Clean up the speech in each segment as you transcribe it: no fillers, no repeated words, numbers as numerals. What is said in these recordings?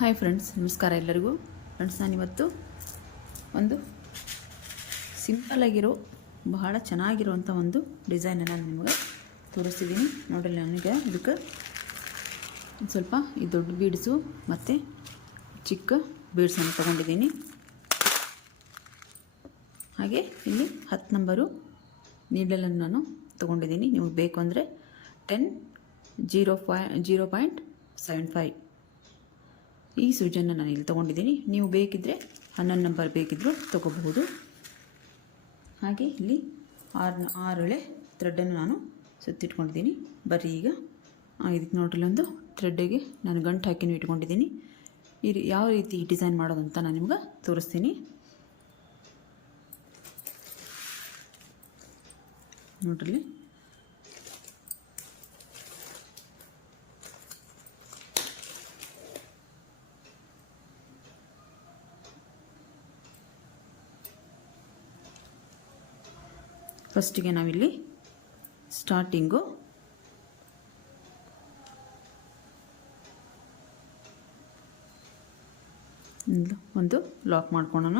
Hi friends, ನಮಸ್ಕಾರ ಎಲ್ಲರಿಗೂ. Friends, ನಾನಿವತ್ತು ಒಂದು ಸಿಂಪಲ್ಲಾಗಿರೋ ಬಹಳ ಚೆನ್ನಾಗಿರುವಂಥ ಒಂದು ಡಿಸೈನನ್ನು ನಾನು ನಿಮಗೆ ತೋರಿಸ್ತಿದ್ದೀನಿ. ನೋಡಲಿ, ನನಗೆ ಇದಕ್ಕೆ ಸ್ವಲ್ಪ ಈ ದೊಡ್ಡ ಬೀಡ್ಸು ಮತ್ತು ಚಿಕ್ಕ ಬೀಡ್ಸನ್ನು ತೊಗೊಂಡಿದ್ದೀನಿ. ಹಾಗೆ ಇಲ್ಲಿ 10 ನಂಬರು ನೀಡಲನ್ನು ನಾನು ತೊಗೊಂಡಿದ್ದೀನಿ. ನಿಮಗೆ ಬೇಕು ಅಂದರೆ 0.75 ಈ ಸೂಜನ್ನು ನಾನು ಇಲ್ಲಿ ತೊಗೊಂಡಿದ್ದೀನಿ. ನೀವು ಬೇಕಿದ್ದರೆ 11 ನಂಬರ್ ಬೇಕಿದ್ದರೂ ತೊಗೋಬಹುದು. ಹಾಗೆ ಇಲ್ಲಿ 6 ಎಳೆ ಥ್ರೆಡ್ಡನ್ನು ನಾನು ಸುತ್ತಿಟ್ಕೊಂಡಿದ್ದೀನಿ. ಬರ್ರಿ ಈಗ ಇದಕ್ಕೆ ನೋಡ್ರಿ, ಒಂದು ಥ್ರೆಡ್ಡಿಗೆ ನಾನು ಗಂಟು ಹಾಕಿನೂ ಇಟ್ಕೊಂಡಿದ್ದೀನಿ. ಯಾವ ರೀತಿ ಡಿಸೈನ್ ಮಾಡೋದು ಅಂತ ನಾನು ನಿಮ್ಗೆ ತೋರಿಸ್ತೀನಿ. ನೋಡ್ರಿ, ಫಸ್ಟಿಗೆ ನಾವಿಲ್ಲಿ ಸ್ಟಾರ್ಟಿಂಗು ಒಂದು ಲಾಕ್ ಮಾಡ್ಕೊಳ್ಳೋಣ.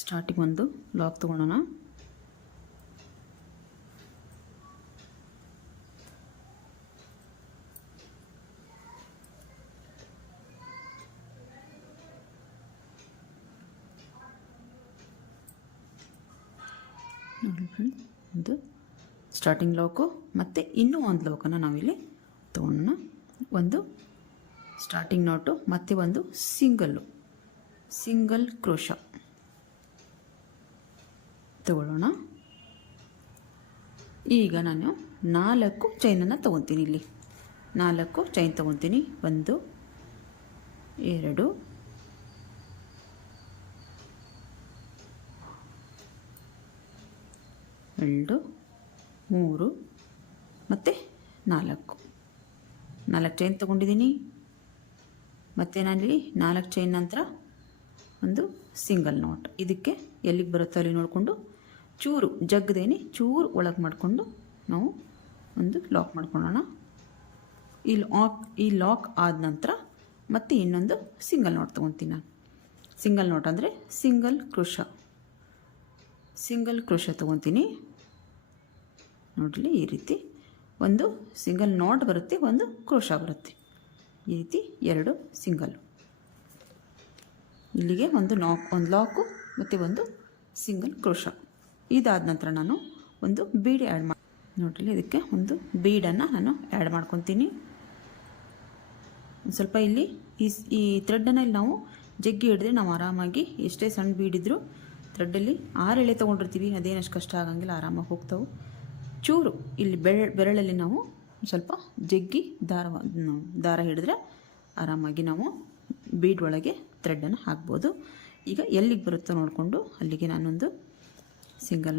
ಸ್ಟಾರ್ಟಿಂಗ್ ಒಂದು ಲಾಕ್ ತಗೊಳ್ಳೋಣ. ನೋಡಿ ಫ್ರೆಂಡ್, ಒಂದು ಸ್ಟಾರ್ಟಿಂಗ್ ಲಾಕು ಮತ್ತು ಇನ್ನೂ ಒಂದು ಲಾಕನ್ನು ನಾವಿಲ್ಲಿ ತೊಗೊಳ್ಳೋಣ. ಒಂದು ಸ್ಟಾರ್ಟಿಂಗ್ ನಾಟು ಮತ್ತು ಒಂದು ಸಿಂಗಲ್ ಕ್ರೋಶ ತಗೊಳ್ಳೋಣ. ಈಗ ನಾನು 4 ಚೈನನ್ನು ತೊಗೊತೀನಿ. ಇಲ್ಲಿ 4 ಚೈನ್ ತೊಗೊತೀನಿ. 1 2 2 3 ಮತ್ತು 4 ಚೈನ್ ತೊಗೊಂಡಿದ್ದೀನಿ. ಮತ್ತು ನಾನಿಲ್ಲಿ 4 ಚೈನ್ ನಂತರ ಒಂದು ಸಿಂಗಲ್ ನಾಟ್. ಇದಕ್ಕೆ ಎಲ್ಲಿಗೆ ಬರುತ್ತೋ ಅಲ್ಲಿ ನೋಡಿಕೊಂಡು ಚೂರು ಜಗ್ಗದೇನೆ ಚೂರು ಒಳಗೆ ಮಾಡಿಕೊಂಡು ನಾವು ಒಂದು ಲಾಕ್ ಮಾಡ್ಕೊಳ್ಳೋಣ. ಈ ಲಾಕ್ ಆದ ನಂತರ ಮತ್ತೆ ಇನ್ನೊಂದು ಸಿಂಗಲ್ ನಾಟ್ ತೊಗೊತೀನಿ. ನಾನು ಸಿಂಗಲ್ ನಾಟ್ ಅಂದರೆ ಸಿಂಗಲ್ ಕ್ರೋಶ ತೊಗೊತೀನಿ. ನೋಡಲಿ, ಈ ರೀತಿ ಒಂದು ಸಿಂಗಲ್ ನಾಟ್ ಬರುತ್ತೆ, ಒಂದು ಕ್ರೋಶ ಬರುತ್ತೆ. ಈ ರೀತಿ 2 ಸಿಂಗಲ್ಲು. ಇಲ್ಲಿಗೆ ಒಂದು ಲಾಕು ಮತ್ತು ಒಂದು ಸಿಂಗಲ್ ಕ್ರೋಶ. ಇದಾದ ನಂತರ ನಾನು ಒಂದು ಬೀಡ್ ಆ್ಯಡ್ ನೋಡ್ರಿ, ಇದಕ್ಕೆ ಒಂದು ಬೀಡನ್ನು ನಾನು ಆ್ಯಡ್ ಮಾಡ್ಕೊತೀನಿ. ಒಂದು ಸ್ವಲ್ಪ ಇಲ್ಲಿ ಈ ಥ್ರೆಡ್ಡನ್ನು ಇಲ್ಲಿ ನಾವು ಜಗ್ಗಿ ಹಿಡಿದ್ರೆ ನಾವು ಆರಾಮಾಗಿ ಎಷ್ಟೇ ಸಣ್ಣ ಬೀಡಿದ್ರು ಥ್ರೆಡ್ಡಲ್ಲಿ 6 ಎಳೆ ತೊಗೊಂಡಿರ್ತೀವಿ, ಅದೇನಷ್ಟು ಕಷ್ಟ ಆಗಂಗಿಲ್ಲ, ಆರಾಮಾಗಿ ಹೋಗ್ತಾವೆ. ಚೂರು ಇಲ್ಲಿ ಬೆರಳಲ್ಲಿ ನಾವು ಸ್ವಲ್ಪ ಜಗ್ಗಿ ದಾರ ಹಿಡಿದ್ರೆ ಆರಾಮಾಗಿ ನಾವು ಬೀಡ್ ಒಳಗೆ ಥ್ರೆಡ್ಡನ್ನು ಹಾಕ್ಬೋದು. ಈಗ ಎಲ್ಲಿಗೆ ಬರುತ್ತೋ ನೋಡಿಕೊಂಡು ಅಲ್ಲಿಗೆ ನಾನೊಂದು ಸಿಂಗಲ್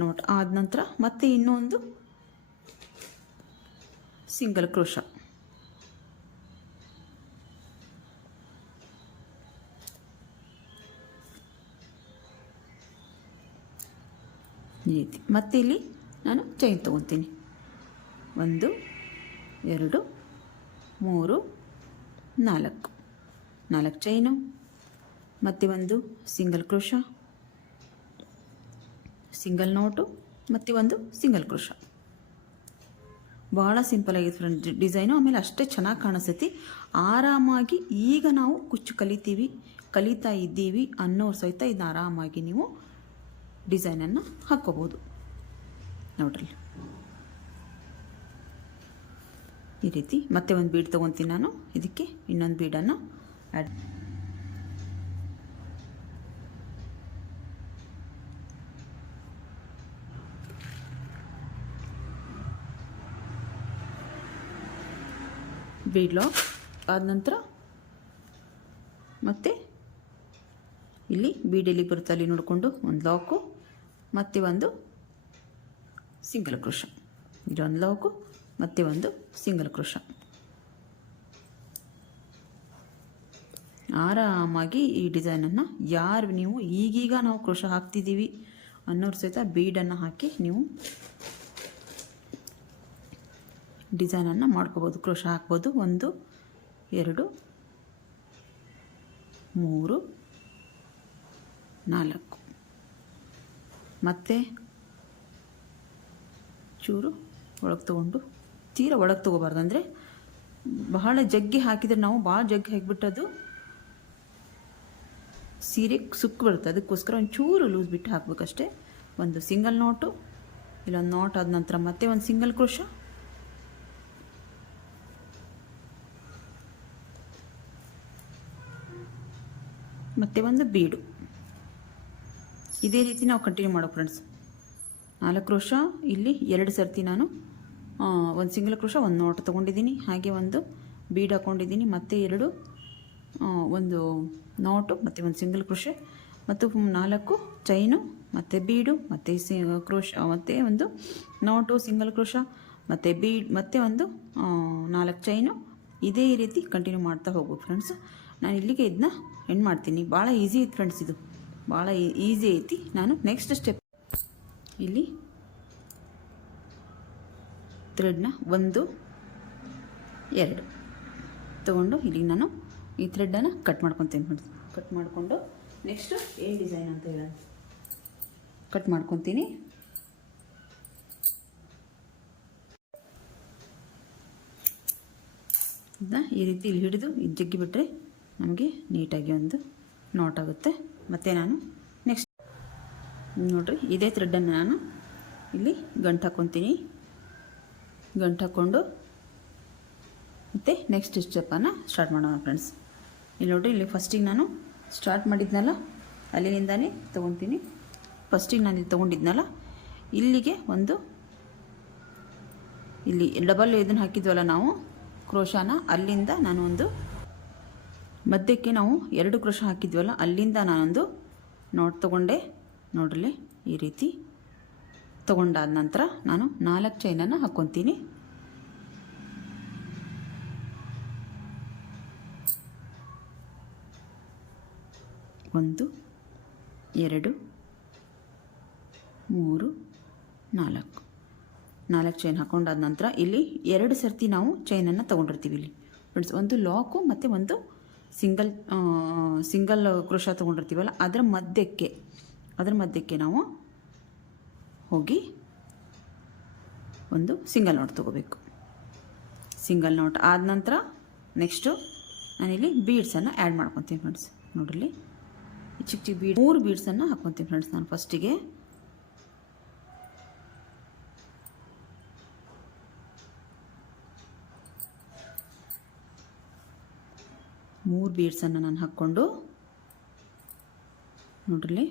ನಾಟ್, ಆದ ನಂತರ ಮತ್ತೆ ಇನ್ನೊಂದು ಸಿಂಗಲ್ ಕ್ರೋಶ. ಈ ರೀತಿ ಮತ್ತೆ ಇಲ್ಲಿ ನಾನು ಚೈನ್ ತೊಗೊತೀನಿ. 1 2 3 4 ಚೈನು ಮತ್ತು ಒಂದು ಸಿಂಗಲ್ ಕ್ರೋಶ, ಸಿಂಗಲ್ ನೋಟು ಮತ್ತು ಒಂದು ಸಿಂಗಲ್ ಕ್ರೋಶ. ಭಾಳ ಸಿಂಪಲ್ ಆಗಿದೆ ಫ್ರೆಂಡ್ ಡಿಸೈನು. ಆಮೇಲೆ ಅಷ್ಟೇ ಚೆನ್ನಾಗಿ ಕಾಣಿಸ್ತೈತಿ. ಆರಾಮಾಗಿ ಈಗ ನಾವು ಕುಚ್ಚು ಕಲಿತಾ ಇದ್ದೀವಿ ಅನ್ನೋರು ಸಹಿತ ಇದನ್ನ ಆರಾಮಾಗಿ ನೀವು ಡಿಸೈನನ್ನು ಹಾಕ್ಕೋಬೋದು. ನೋಡ್ರಿ, ಈ ರೀತಿ ಮತ್ತೆ ಒಂದು ಬೀಡ್ ತೊಗೊತೀನಿ ನಾನು. ಇದಕ್ಕೆ ಇನ್ನೊಂದು ಬೀಡನ್ನು ಆ್ಯಡ್ ಬೀಡ್ ಲಾಕ್ ಆದ ನಂತರ ಮತ್ತೆ ಇಲ್ಲಿ ಬೀಡ್ ಎಲ್ಲಿಗೆ ಬರುತ್ತೆ ಅಲ್ಲಿ ನೋಡಿಕೊಂಡು ಒಂದು ಲಾಕು ಮತ್ತು ಒಂದು ಸಿಂಗಲ್ ಕ್ರೋಶ, ಇದೊಂದು ಲಾಕು ಮತ್ತು ಒಂದು ಸಿಂಗಲ್ ಕ್ರೋಶ. ಆರಾಮಾಗಿ ಈ ಡಿಸೈನನ್ನು ಯಾರು ನೀವು ಈಗೀಗ ನಾವು ಕ್ರೋಶ ಹಾಕ್ತಿದ್ದೀವಿ ಅನ್ನೋರು ಸಹಿತ ಬೀಡನ್ನು ಹಾಕಿ ನೀವು ಡಿಸೈನನ್ನು ಮಾಡ್ಕೋಬೋದು, ಕ್ರೋಶ ಹಾಕ್ಬೋದು. 1 2 3 4 ಮತ್ತು ಚೂರು ಒಳಗೆ ತೊಗೊಂಡು ತೀರ ಒಳಗೆ ತೊಗೋಬಾರ್ದು, ಅಂದರೆ ಬಹಳ ಜಗ್ಗಿ ಹಾಕಿದರೆ ನಾವು ಭಾಳ ಜಗ್ಗಿ ಹಾಕಿಬಿಟ್ಟದು ಸೀರೆ ಸುಕ್ಕು ಬರುತ್ತೆ. ಅದಕ್ಕೋಸ್ಕರ ಒಂದು ಚೂರು ಲೂಸ್ ಬಿಟ್ಟು ಹಾಕಬೇಕಷ್ಟೇ. ಒಂದು ಸಿಂಗಲ್ ನೋಟು, ಇಲ್ಲೊಂದು ನಾಟ್ ಆದ ನಂತರ ಮತ್ತೆ ಒಂದು ಸಿಂಗಲ್ ಕ್ರೋಶ, ಮತ್ತು ಒಂದು ಬೀಡು. ಇದೇ ರೀತಿ ನಾವು ಕಂಟಿನ್ಯೂ ಮಾಡೋ ಫ್ರೆಂಡ್ಸ್. 4 ಕ್ರೋಶ, ಇಲ್ಲಿ 2 ಸರ್ತಿ ನಾನು ಒಂದು ಸಿಂಗಲ್ ಕ್ರೋಶ, ಒಂದು ನೋಟ್ ತೊಗೊಂಡಿದ್ದೀನಿ, ಹಾಗೆ ಒಂದು ಬೀಡ್ ಹಾಕ್ಕೊಂಡಿದ್ದೀನಿ, ಮತ್ತು 2 ಒಂದು ನೋಟು ಮತ್ತು ಒಂದು ಸಿಂಗಲ್ ಕ್ರೋಶ, ಮತ್ತು 4 ಚೈನು ಮತ್ತು ಬೀಡು ಮತ್ತು ಕ್ರೋಶ, ಮತ್ತು ಒಂದು ನೋಟು, ಸಿಂಗಲ್ ಕ್ರೋಶ ಮತ್ತು ಬೀಡ್, ಮತ್ತು ಒಂದು 4 ಚೈನು. ಇದೇ ರೀತಿ ಕಂಟಿನ್ಯೂ ಮಾಡ್ತಾ ಹೋಗ್ಬೋದು ಫ್ರೆಂಡ್ಸ್. ನಾನು ಇಲ್ಲಿಗೆ ಇದನ್ನ ಎಂಡ್ ಮಾಡ್ತೀನಿ. ಭಾಳ ಈಸಿ ಐತಿ ಫ್ರೆಂಡ್ಸ್, ಇದು ಭಾಳ ಈಸಿ ಐತಿ. ನಾನು ನೆಕ್ಸ್ಟ್ ಸ್ಟೆಪ್ ಇಲ್ಲಿ ಥ್ರೆಡ್ನ 1 2 ತೊಗೊಂಡು ಇಲ್ಲಿ ನಾನು ಈ ಥ್ರೆಡ್ಡನ್ನು ಕಟ್ ಮಾಡ್ಕೊತೀನಿ ಫ್ರೆಂಡ್ಸ್. ಕಟ್ ಮಾಡಿಕೊಂಡು ನೆಕ್ಸ್ಟ್ ಏನು ಡಿಸೈನ್ ಅಂತ ಹೇಳೋಣ, ಕಟ್ ಮಾಡ್ಕೊತೀನಿ. ಇದನ್ನ ಈ ರೀತಿ ಇಲ್ಲಿ ಹಿಡಿದು ಇದು ಜಗ್ಗಿ ಬಿಟ್ಟರೆ ನಮಗೆ ನೀಟಾಗಿ ಒಂದು ನಾಟ್ ಆಗುತ್ತೆ. ಮತ್ತು ನಾನು ನೆಕ್ಸ್ಟ್ ನೋಡಿರಿ, ಇದೇ ಥ್ರೆಡ್ಡನ್ನು ನಾನು ಇಲ್ಲಿ ಗಂಟು ಹಾಕ್ಕೊತೀನಿ. ಗಂಟು ಹಾಕ್ಕೊಂಡು ಮತ್ತು ನೆಕ್ಸ್ಟ್ ಸ್ಟೆಪ್ಪನ್ನು ಸ್ಟಾರ್ಟ್ ಮಾಡೋಣ ಫ್ರೆಂಡ್ಸ್. ಇಲ್ಲಿ ನೋಡಿರಿ, ಇಲ್ಲಿ ಫಸ್ಟಿಗೆ ನಾನು ಸ್ಟಾರ್ಟ್ ಮಾಡಿದ್ನಲ್ಲ ಅಲ್ಲಿನಿಂದಾನೇ ತೊಗೊತೀನಿ. ಫಸ್ಟಿಗೆ ನಾನು ಇಲ್ಲಿ ತೊಗೊಂಡಿದ್ನಲ್ಲ ಇಲ್ಲಿಗೆ ಒಂದು, ಇಲ್ಲಿ ಡಬಲ್ ಇದನ್ನು ಹಾಕಿದ್ವಲ್ಲ ನಾವು ಕ್ರೋಶಾನ, ಅಲ್ಲಿಂದ ನಾನು ಒಂದು ಮಧ್ಯಕ್ಕೆ ನಾವು 2 ಕ್ರೋಶ ಹಾಕಿದ್ವಲ್ಲ ಅಲ್ಲಿಂದ ನಾನೊಂದು ನಾಟ್ ತೊಗೊಂಡೆ. ನೋಡ್ರಿ ಈ ರೀತಿ ತೊಗೊಂಡಾದ ನಂತರ ನಾನು 4 ಚೈನನ್ನು ಹಾಕ್ಕೊತೀನಿ. ಒಂದು 2 3 4 ಚೈನ್ ಹಾಕೊಂಡಾದ ನಂತರ ಇಲ್ಲಿ 2 ಸರ್ತಿ ನಾವು ಚೈನನ್ನು ತೊಗೊಂಡಿರ್ತೀವಿ. ಇಲ್ಲಿ ಫ್ರೆಂಡ್ಸ್ ಒಂದು ಲಾಕು ಮತ್ತು ಒಂದು ಸಿಂಗಲ್ ಕ್ರೋಶ ತೊಗೊಂಡಿರ್ತೀವಲ್ಲ ಅದರ ಮಧ್ಯಕ್ಕೆ ನಾವು ಹೋಗಿ ಒಂದು ಸಿಂಗಲ್ ನಾಟ್ ತೊಗೋಬೇಕು. ಸಿಂಗಲ್ ನಾಟ್ ಆದ ನಂತರ ನೆಕ್ಸ್ಟು ನಾನಿಲ್ಲಿ ಬೀಡ್ಸನ್ನು ಆ್ಯಡ್ ಮಾಡ್ಕೊತೀನಿ ಫ್ರೆಂಡ್ಸ್. ನೋಡ್ರಿ ಚಿಕ್ಕ ಚಿಕ್ಕ ಬೀಡ್ 3 ಬೀಡ್ಸನ್ನು ಹಾಕ್ಕೊತೀನಿ ಫ್ರೆಂಡ್ಸ್. ನಾನು ಫಸ್ಟಿಗೆ ಮೂರು ಬೀಡ್ಸನ್ನು ನಾನು ಹಾಕ್ಕೊಂಡು ನೋಡ್ರಿ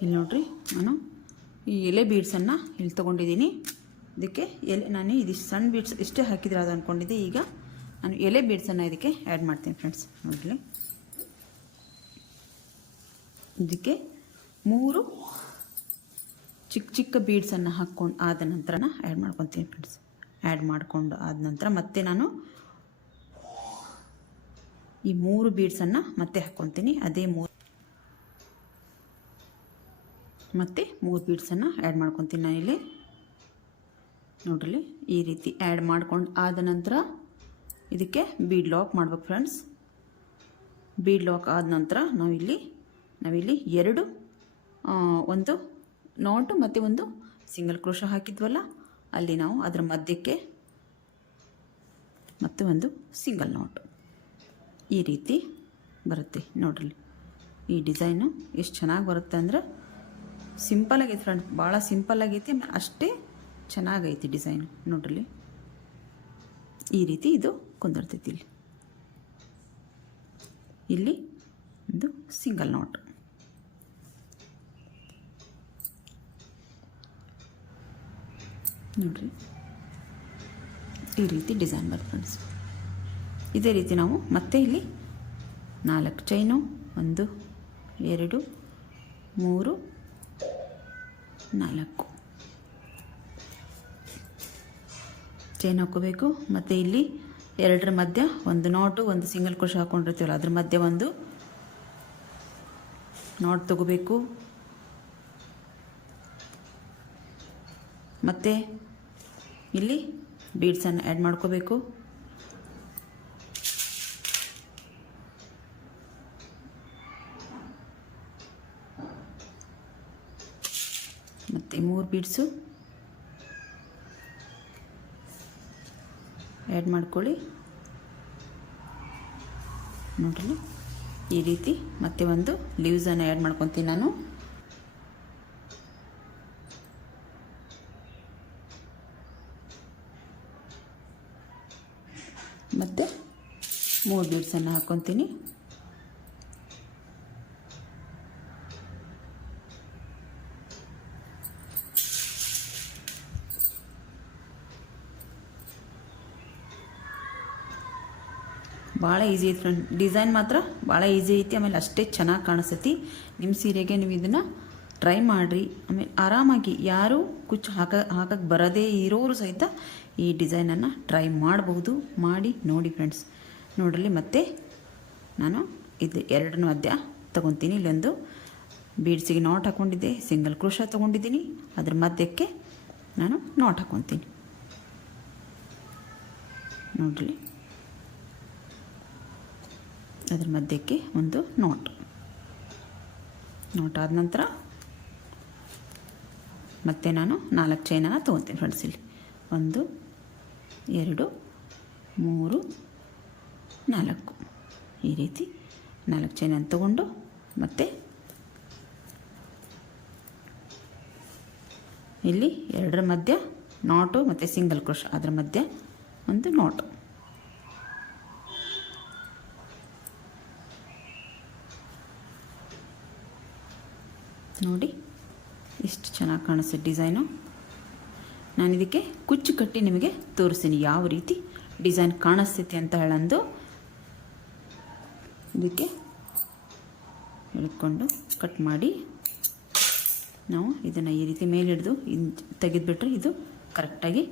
ಇಲ್ಲಿ ನೋಡ್ರಿ, ನಾನು ಈ ಎಲೆ ಬೀಡ್ಸನ್ನು ಇಲ್ಲಿ ತೊಗೊಂಡಿದ್ದೀನಿ. ಇದಕ್ಕೆ ನಾನು ಇದಿಷ್ಟು ಸಣ್ಣ ಬೀಡ್ಸ್ ಇಷ್ಟೇ ಹಾಕಿದ್ರೆ ಅದು ಅಂದ್ಕೊಂಡಿದ್ದೆ. ಈಗ ನಾನು ಎಲೆ ಬೀಡ್ಸನ್ನು ಇದಕ್ಕೆ ಆ್ಯಡ್ ಮಾಡ್ತೀನಿ ಫ್ರೆಂಡ್ಸ್. ನೋಡ್ರಿ ಇದಕ್ಕೆ 3 ಚಿಕ್ಕ ಚಿಕ್ಕ ಬೀಡ್ಸನ್ನು ಹಾಕ್ಕೊಂಡು ಆದ ನಂತರ ಆ್ಯಡ್ ಮಾಡ್ಕೊತೀನಿ ಫ್ರೆಂಡ್ಸ್. ಆ್ಯಡ್ ಮಾಡಿಕೊಂಡು ಆದ ನಂತರ ಮತ್ತೆ ನಾನು ಈ 3 ಬೀಡ್ಸನ್ನು ಮತ್ತೆ ಹಾಕ್ಕೊತೀನಿ. ಅದೇ 3 ಬೀಡ್ಸನ್ನು ಆ್ಯಡ್ ಮಾಡ್ಕೊತೀನಿ ನಾನಿಲ್ಲಿ. ನೋಡ್ರಿ ಈ ರೀತಿ ಆ್ಯಡ್ ಮಾಡ್ಕೊಂಡು ಆದ ನಂತರ ಇದಕ್ಕೆ ಬೀಡ್ ಲಾಕ್ ಮಾಡ್ಬೇಕು ಫ್ರೆಂಡ್ಸ್. ಬೀಡ್ ಲಾಕ್ ಆದ ನಂತರ ನಾವಿಲ್ಲಿ 2 ಒಂದು ನಾಟು ಮತ್ತು ಒಂದು ಸಿಂಗಲ್ ಕ್ರೋಶ ಹಾಕಿದ್ವಲ್ಲ ಅಲ್ಲಿ ನಾವು ಅದರ ಮಧ್ಯಕ್ಕೆ ಮತ್ತು ಒಂದು ಸಿಂಗಲ್ ನಾಟ್ ಈ ರೀತಿ ಬರುತ್ತೆ. ನೋಡ್ರಿ ಈ ಡಿಸೈನು ಎಷ್ಟು ಚೆನ್ನಾಗಿ ಬರುತ್ತೆ ಅಂದರೆ ಸಿಂಪಲ್ ಆಗೈತೆ ಫ್ರೆಂಡ್ಸ್, ಭಾಳ ಸಿಂಪಲ್ ಆಗೈತಿ, ಅಷ್ಟೇ ಚೆನ್ನಾಗೈತಿ ಡಿಸೈನು. ನೋಡ್ರಿ ಈ ರೀತಿ ಇದು ಕುಂದಿರ್ತೈತಿ. ಇಲ್ಲಿ ಒಂದು ಸಿಂಗಲ್ ನಾಟ್, ನೋಡ್ರಿ ಈ ರೀತಿ ಡಿಸೈನ್ ಬರುತ್ತೆ ಫ್ರೆಂಡ್ಸ್. ಇದೇ ರೀತಿ ನಾವು ಮತ್ತೆ ಇಲ್ಲಿ 4 ಚೈನು 1 2 3 4 ಚೈನ್ ಹಾಕ್ಕೋಬೇಕು. ಮತ್ತು ಇಲ್ಲಿ ಎರಡರ ಮಧ್ಯ ಒಂದು ನಾಟು ಒಂದು ಸಿಂಗಲ್ ಕ್ರೋಶೆ ಹಾಕ್ಕೊಂಡಿರ್ತೀವಲ್ಲ ಅದ್ರ ಮಧ್ಯೆ ಒಂದು ನಾಟ್ ತಗೋಬೇಕು. ಮತ್ತು ಇಲ್ಲಿ ಬೀಡ್ಸನ್ನು ಆ್ಯಡ್ ಮಾಡ್ಕೋಬೇಕು. ಮತ್ತು 3 ಬೀಡ್ಸು ಆ್ಯಡ್ ಮಾಡ್ಕೊಳ್ಳಿ ನೋಡ್ರಿ ಈ ರೀತಿ. ಮತ್ತು ಒಂದು ಲೀವ್ಸನ್ನು ಆ್ಯಡ್ ಮಾಡ್ಕೊತೀನಿ ನಾನು. ಮತ್ತು 3 ಬೀಡ್ಸನ್ನು ಹಾಕ್ಕೊತೀನಿ. ಭಾಳ ಈಸಿ ಐತಿ ಫ್ರೆಂಡ್. ಡಿಸೈನ್ ಮಾತ್ರ ಭಾಳ ಈಸಿ ಐತಿ. ಆಮೇಲೆ ಅಷ್ಟೇ ಚೆನ್ನಾಗಿ ಕಾಣಿಸ್ತೈತಿ. ನಿಮ್ಮ ಸೀರೆಗೆ ನೀವು ಇದನ್ನು ಟ್ರೈ ಮಾಡಿರಿ. ಆಮೇಲೆ ಆರಾಮಾಗಿ ಯಾರು ಕುಚ್ಚು ಹಾಕಕ್ಕೆ ಬರದೇ ಇರೋರು ಸಹಿತ ಈ ಡಿಸೈನನ್ನು ಟ್ರೈ ಮಾಡಬಹುದು. ಮಾಡಿ ನೋಡಿ ಫ್ರೆಂಡ್ಸ್. ನೋಡ್ರಿ ಮತ್ತೆ ನಾನು ಇದು ಎರಡರ ಮಧ್ಯ ತೊಗೊತೀನಿ. ಇಲ್ಲೊಂದು ಬೀಡ್ಸಿಗೆ ನಾಟ್ ಹಾಕ್ಕೊಂಡಿದ್ದೆ, ಸಿಂಗಲ್ ಕ್ರೋಶೆ ತೊಗೊಂಡಿದ್ದೀನಿ. ಅದ್ರ ಮಧ್ಯಕ್ಕೆ ನಾನು ನಾಟ್ ಹಾಕ್ಕೊತೀನಿ ನೋಡ್ರಿ. ಅದ್ರ ಮಧ್ಯಕ್ಕೆ ಒಂದು ನಾಟ್ ಆದ ನಂತರ ಮತ್ತೆ ನಾನು 4 ಚೈನನ್ನು ತೊಗೊತೀನಿ ಫ್ರೆಂಡ್ಸ್. ಇಲ್ಲಿ 1 2 3 4 ಈ ರೀತಿ 4 ಚೈನನ್ನು ತೊಗೊಂಡು ಮತ್ತೆ ಇಲ್ಲಿ ಎರಡರ ಮಧ್ಯ ನಾಟು ಮತ್ತು ಸಿಂಗಲ್ ಕ್ರೋಶೆ ಅದರ ಮಧ್ಯೆ ಒಂದು ನಾಟು. ನೋಡಿ ಎಷ್ಟು ಚೆನ್ನಾಗಿ ಕಾಣಿಸುತ್ತೆ ಡಿಸೈನು. ನಾನು ಇದಕ್ಕೆ ಕುಚ್ಚು ಕಟ್ಟಿ ನಿಮಗೆ ತೋರಿಸ್ತೀನಿ ಯಾವ ರೀತಿ ಡಿಸೈನ್ ಕಾಣಿಸ್ತೈತಿ ಅಂತ ಹೇಳಂದು. ಇದಕ್ಕೆ ಹಿಡ್ಕೊಂಡು ಕಟ್ ಮಾಡಿ ನಾವು ಇದನ್ನು ಈ ರೀತಿ ಮೇಲೆ ಹಿಡಿದು ತೆಗೆದುಬಿಟ್ರೆ ಇದು ಕರೆಕ್ಟಾಗಿ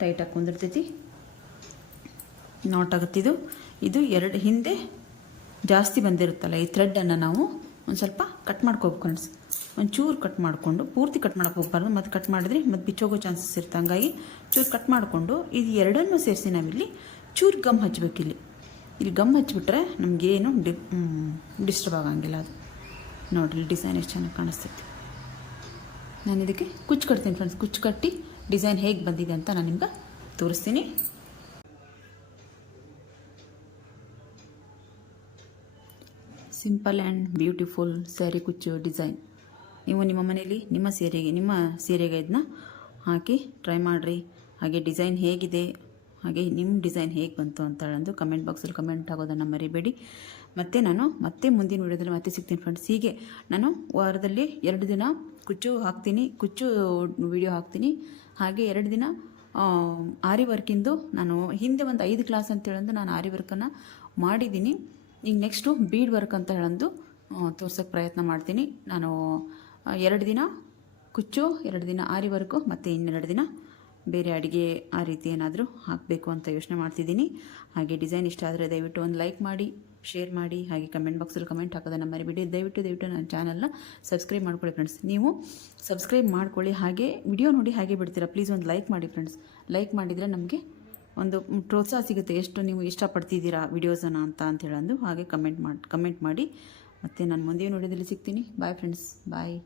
ಟೈಟಾಗಿ ಕುಂದಿರ್ತೈತಿ. ನಾಟ್ ಆಗುತ್ತಿದ್ದು ಇದು ಎರಡು ಹಿಂದೆ ಜಾಸ್ತಿ ಬಂದಿರುತ್ತಲ್ಲ ಈ ಥ್ರೆಡ್ಡನ್ನು ನಾವು ಒಂದು ಸ್ವಲ್ಪ ಕಟ್ ಮಾಡ್ಕೋಬೇಕು ಫ್ರೆಂಡ್ಸ್. ಒಂಚೂರು ಕಟ್ ಮಾಡಿಕೊಂಡು ಪೂರ್ತಿ ಕಟ್ ಮಾಡೋಕೆ ಹೋಗ್ಬಾರ್ದು. ಮತ್ತು ಕಟ್ ಮಾಡಿದ್ರೆ ಮತ್ತು ಬಿಚ್ಚೋಗೋ ಚಾನ್ಸಸ್ ಇರುತ್ತೆ. ಹಂಗಾಗಿ ಚೂರು ಕಟ್ ಮಾಡಿಕೊಂಡು ಇದು ಎರಡನ್ನೂ ಸೇರಿಸಿ ನಾವಿಲ್ಲಿ ಚೂರು ಗಮ್ ಹಚ್ಚಬೇಕಿಲ್ಲಿ. ಇಲ್ಲಿ ಗಮ್ ಹಚ್ಚಿಬಿಟ್ರೆ ನಮಗೇನು ಡಿಸ್ಟರ್ಬ್ ಆಗೋಂಗಿಲ್ಲ. ಅದು ನೋಡಿರಿ ಡಿಸೈನ್ ಎಷ್ಟು ಚೆನ್ನಾಗಿ ಕಾಣಿಸ್ತೈತಿ. ನಾನು ಇದಕ್ಕೆ ಕುಚ್ಚು ಕಟ್ತೀನಿ ಫ್ರೆಂಡ್ಸ್. ಕುಚ್ಚು ಕಟ್ಟಿ ಡಿಸೈನ್ ಹೇಗೆ ಬಂದಿದೆ ಅಂತ ನಾನು ನಿಮ್ಗೆ ತೋರಿಸ್ತೀನಿ. ಸಿಂಪಲ್ ಆ್ಯಂಡ್ ಬ್ಯೂಟಿಫುಲ್ ಸ್ಯಾರಿ ಕುಚ್ಚು ಡಿಸೈನ್. ನೀವು ನಿಮ್ಮ ಮನೆಯಲ್ಲಿ ನಿಮ್ಮ ಸೀರೆಗೆ ಇದನ್ನ ಹಾಕಿ ಟ್ರೈ ಮಾಡಿರಿ. ಹಾಗೆ ಡಿಸೈನ್ ಹೇಗಿದೆ, ಹಾಗೆ ನಿಮ್ಮ ಡಿಸೈನ್ ಹೇಗೆ ಬಂತು ಅಂತ ಹೇಳಂದು ಕಮೆಂಟ್ ಬಾಕ್ಸಲ್ಲಿ ಕಮೆಂಟ್ ಆಗೋದನ್ನು ಮರಿಬೇಡಿ. ಮತ್ತು ನಾನು ಮತ್ತೆ ಮುಂದಿನ ವೀಡಿಯೋದಲ್ಲಿ ಮತ್ತೆ ಸಿಗ್ತೀನಿ ಫ್ರೆಂಡ್ಸ್. ಹೀಗೆ ನಾನು ವಾರದಲ್ಲಿ 2 ದಿನ ಕುಚ್ಚು ಹಾಕ್ತೀನಿ, ಕುಚ್ಚು ವಿಡಿಯೋ ಹಾಕ್ತೀನಿ. ಹಾಗೆ 2 ದಿನ ಆರಿ ವರ್ಕಿಂದು ನಾನು ಹಿಂದೆ ಒಂದು 5 ಕ್ಲಾಸ್ ಅಂತ ಹೇಳಂದು ನಾನು ಆರಿ ವರ್ಕನ್ನು ಮಾಡಿದ್ದೀನಿ. ಈಗ ನೆಕ್ಸ್ಟು ಬೀಡ್ ವರ್ಕ್ ಅಂತ ಹೇಳಂದು ತೋರ್ಸೋಕ್ಕೆ ಪ್ರಯತ್ನ ಮಾಡ್ತೀನಿ. ನಾನು 2 ದಿನ ಕುಚ್ಚು, 2 ದಿನ ಆರಿ ವರ್ಕು ಮತ್ತು ಇನ್ನೆರಡು ದಿನ ಬೇರೆ ಅಡುಗೆ ಆ ರೀತಿ ಏನಾದರೂ ಹಾಕಬೇಕು ಅಂತ ಯೋಚನೆ ಮಾಡ್ತಿದ್ದೀನಿ. ಹಾಗೆ ಡಿಸೈನ್ ಇಷ್ಟ ಆದರೆ ದಯವಿಟ್ಟು ಒಂದು ಲೈಕ್ ಮಾಡಿ, ಶೇರ್ ಮಾಡಿ, ಹಾಗೆ ಕಮೆಂಟ್ ಬಾಕ್ಸಲ್ಲಿ ಕಮೆಂಟ್ ಹಾಕೋದನ್ನು ಮರಿಬೇಡಿ. ದಯವಿಟ್ಟು ನನ್ನ ಚಾನಲ್ನ ಸಬ್ಸ್ಕ್ರೈಬ್ ಮಾಡ್ಕೊಳ್ಳಿ ಫ್ರೆಂಡ್ಸ್. ನೀವು ಸಬ್ಸ್ಕ್ರೈಬ್ ಮಾಡ್ಕೊಳ್ಳಿ. ಹಾಗೆ ವಿಡಿಯೋ ನೋಡಿ ಹಾಗೆ ಬಿಡ್ತೀರಾ, ಪ್ಲೀಸ್ ಒಂದು ಲೈಕ್ ಮಾಡಿ ಫ್ರೆಂಡ್ಸ್. ಲೈಕ್ ಮಾಡಿದರೆ ನಮಗೆ ಒಂದು ಪ್ರೋತ್ಸಾಹ ಸಿಗುತ್ತೆ, ಎಷ್ಟು ನೀವು ಇಷ್ಟಪಡ್ತಿದ್ದೀರಾ ವಿಡಿಯೋಸನ್ನು ಅಂತ ಹೇಳಂದು. ಹಾಗೆ ಕಮೆಂಟ್ ಮಾಡಿ. ಮತ್ತು ನಾನು ಮುಂದಿನ ವಿಡಿಯೋದಲ್ಲಿ ಸಿಗ್ತೀನಿ. ಬಾಯ್ ಫ್ರೆಂಡ್ಸ್, ಬಾಯ್.